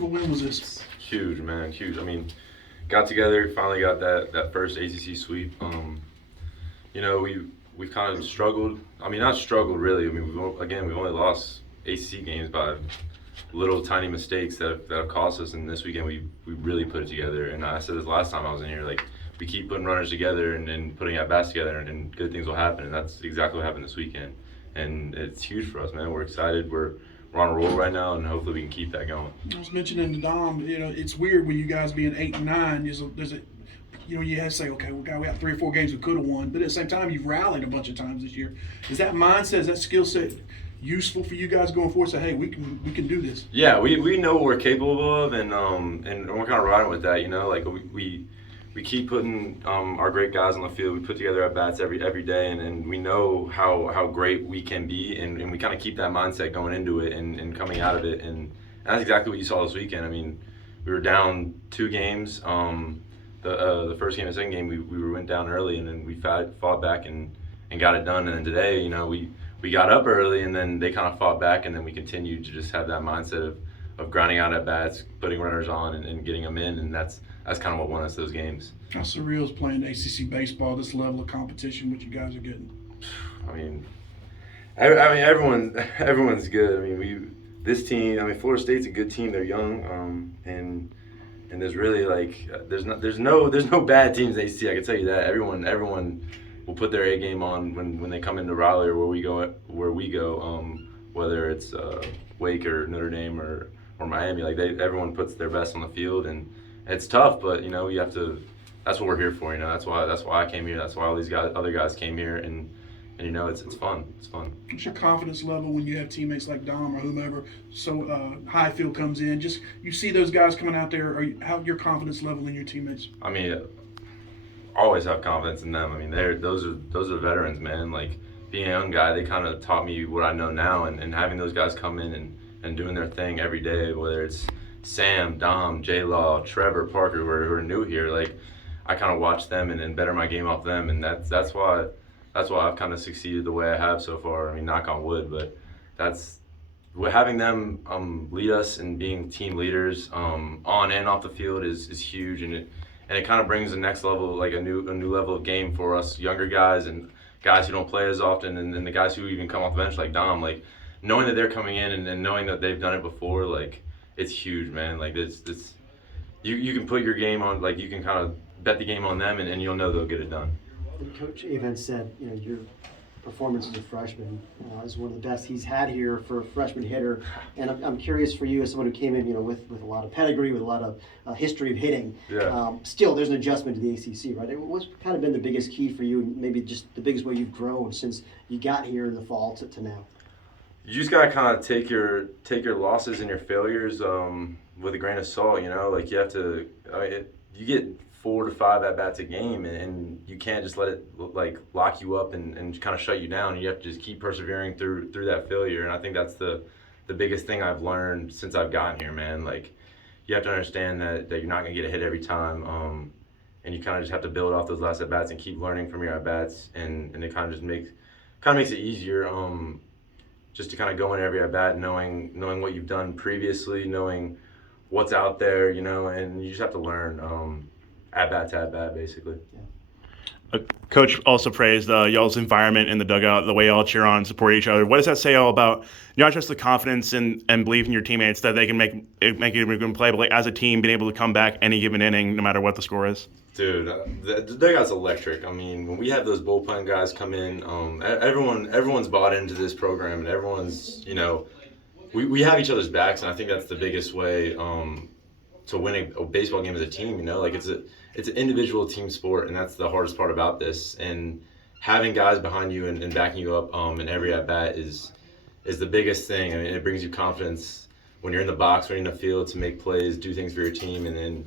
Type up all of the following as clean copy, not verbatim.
of a win was this? Huge, man, huge. I mean, got together, finally got that first ACC sweep. We've kind of struggled. I mean, not struggled really. I mean, we've only lost ACC games by little tiny mistakes that have cost us. And this weekend we really put it together. And I said this last time I was in here, like we keep putting runners together and putting at bats together, and good things will happen. And that's exactly what happened this weekend. And it's huge for us, man. We're excited. We're on a roll right now, and hopefully we can keep that going. I was mentioning to Dom, it's weird when you guys being 8 and 9. You have to say, okay, we got 3 or 4 games we could have won, but at the same time, you've rallied a bunch of times this year. Is that mindset, is that skill set useful for you guys going forward? Say, hey, we can do this. Yeah, we know what we're capable of, and we're kind of riding with that. Like we keep putting our great guys on the field. We put together at bats every day, and we know how great we can be, and we kind of keep that mindset going into it and coming out of it, and that's exactly what you saw this weekend. I mean, we were down 2 games. The first game and second game, we went down early, and then we fought back and got it done. And then today, we got up early, and then they kind of fought back, and then we continued to just have that mindset of grinding out at bats, putting runners on, and getting them in, and that's kind of what won us those games. How surreal is playing ACC baseball, this level of competition, what you guys are getting? I mean, everyone's good. I mean, this team. I mean, Florida State's a good team. They're young, and there's really there's no bad teams in ACC. I can tell you that. Everyone will put their A game on when they come into Raleigh or where we go. Whether it's Wake or Notre Dame or Miami, everyone puts their best on the field, and it's tough. But you have to. That's what we're here for. That's why I came here. That's why all these other guys came here, and it's fun. It's fun. What's your confidence level when you have teammates like Dom or whomever? So Highfield comes in. Just you see those guys coming out there. How's your confidence level in your teammates? I mean, always have confidence in them. I mean, those are veterans, man. Like being a young guy, they kind of taught me what I know now, and having those guys come in and doing their thing every day, whether it's Sam, Dom, J-Law, Trevor, Parker, who are new here, I kind of watch them and better my game off them, and that's why I've kind of succeeded the way I have so far. I mean, knock on wood, but having them lead us and being team leaders on and off the field is huge, and it kind of brings the next level, like a new level of game for us younger guys and guys who don't play as often, and then the guys who even come off the bench like Dom, knowing that they're coming in and knowing that they've done it before, it's huge, man. You can put your game on, you can kind of bet the game on them, and you'll know they'll get it done. And Coach Avent said, your performance as a freshman is one of the best he's had here for a freshman hitter. And I'm curious for you, as someone who came in, with a lot of pedigree, with a lot of history of hitting. Yeah. Still, there's an adjustment to the ACC, right? What's kind of been the biggest key for you, and maybe just the biggest way you've grown since you got here in the fall to now? You just gotta kind of take your losses and your failures with a grain of salt. You have to. You get 4 to 5 at bats a game, and you can't just let it lock you up and kind of shut you down. You have to just keep persevering through that failure, and I think that's the biggest thing I've learned since I've gotten here, man. You have to understand that you're not gonna get a hit every time, and you kind of just have to build off those last at bats and keep learning from your at bats, and it kind of just makes it easier. Just to kind of go in every at bat, knowing what you've done previously, knowing what's out there, and you just have to learn at bat to at bat, basically. Coach also praised y'all's environment in the dugout, the way y'all cheer on, support each other. What does that say all about not just the confidence and belief in your teammates that they can make it a good play, but as a team being able to come back any given inning, no matter what the score is? Dude, the dugout's electric. I mean, when we have those bullpen guys come in, everyone's bought into this program, and everyone's, we have each other's backs, and I think that's the biggest way to win a baseball game as a team. It's an individual team sport, and that's the hardest part about this. And having guys behind you and backing you up in every at bat is the biggest thing. I mean, it brings you confidence when you're in the box, when you're in the field, to make plays, do things for your team, and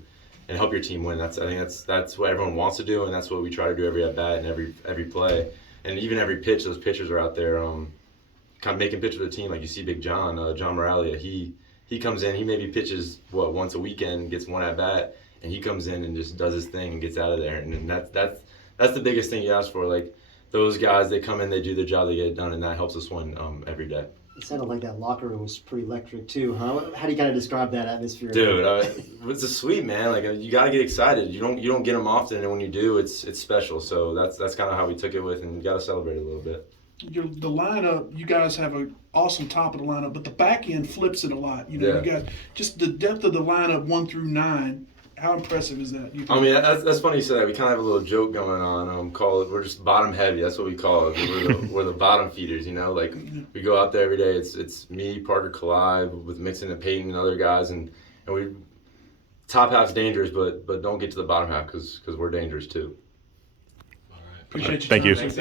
help your team win. I think that's what everyone wants to do, and that's what we try to do every at bat and every play, and even every pitch. Those pitchers are out there kind of making pitches for the team. Like you see, Big John Moralia, he comes in. He maybe pitches once a weekend, gets one at bat, and he comes in and just does his thing and gets out of there. And that's the biggest thing you ask for. Those guys, they come in, they do their job, they get it done, and that helps us win every day. It sounded like that locker room was pretty electric too, huh? How do you kind of describe that atmosphere? Dude, it's a sweet, man. Like, you got to get excited. You don't get them often, and when you do, it's special. So that's kind of how we took it with, and you got to celebrate it a little bit. The lineup, you guys have an awesome top of the lineup, but the back end flips it a lot. You know, Yeah. you guys just the depth of the lineup 1 through 9. How impressive is that? You I mean, that's funny you say that. We kind of have a little joke going on. Call it, we're just bottom heavy. That's what we call it. We're the bottom feeders. You know, like we go out there every day. It's me, Parker, Kalai, with Mixon and Peyton and other guys, and we top half's dangerous, but don't get to the bottom half because we're dangerous too. appreciate you. Thank you. Thanks.